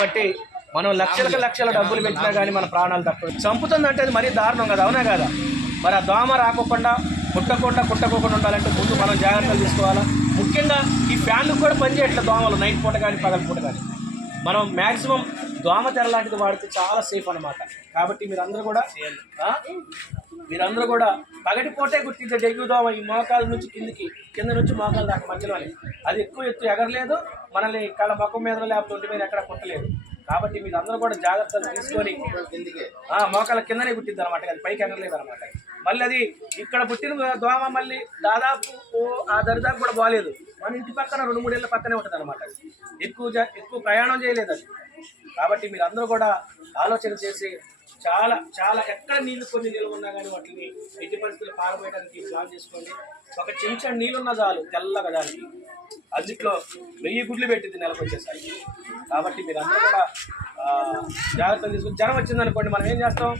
కాబట్టి మనం లక్షలకు లక్షల డబ్బులు పెట్టినా కానీ మన ప్రాణాలు తక్కువ చంపుతుందంటే అది మరీ దారుణం కదా అవునా కదా? మరి ఆ దోమ రాకోకుండా కుట్టకుండా కుట్టకోకుండా ఉండాలంటే ముందు మనం జాగ్రత్తలు తీసుకోవాలా? ముఖ్యంగా ఈ ఫ్యాన్లు కూడా పనిచేయట్లేదు దోమలు నైట్ పూట కానీ పగల పూట కానీ మనం మ్యాక్సిమం దోమ తెర లాంటిది వాడితే చాలా సేఫ్ అనమాట కాబట్టి మీరందరూ కూడా మీరందరూ కూడా పగటి పూటే గుర్తించే డెంగ్యూ దోమ ఈ మోకాల నుంచి కిందికి కింద నుంచి మోకాల దాకా మధ్యలో అది ఎక్కువ ఎత్తు ఎగరలేదు మనల్ని కళ్ళ ముఖం మీద లేకపోతే ఒంటి మీద ఎక్కడ కుట్టలేదు. కాబట్టి మీరు అందరూ కూడా జాగ్రత్తలు తీసుకొని మోకాల కిందనే పుట్టింది అనమాట అది పైకి ఎగరలేదు అనమాట మళ్ళీ అది ఇక్కడ పుట్టిన దోమ మళ్ళీ దాదాపు ఓ ఆ దరిదాపు కూడా బాగాలేదు మన ఇంటి పక్కన రెండు మూడేళ్ళ పక్కనే ఉంటుంది అనమాట ఎక్కువ జా- ఎక్కువ ప్రయాణం చేయలేదు అది. కాబట్టి మీరందరూ కూడా ఆలోచన చేసి చాలా చాలా ఎక్కడ నీళ్ళు కొన్ని నిల్వ ఉన్నా కానీ వాటిని ఎట్టి పరిస్థితులు పారబోయడానికి ప్లాన్ చేసుకోండి. ఒక చెంచా నీళ్ళున్న చాలు తెల్లగా దానికి. అందుట్లో వెయ్యి గుడ్లు పెట్టింది నెలకొచ్చేసాయి కాబట్టి మీరు అందరూ కూడా జాగ్రత్తలు తీసుకుని జ్వరం వచ్చిందనుకోండి మనం ఏం చేస్తాం?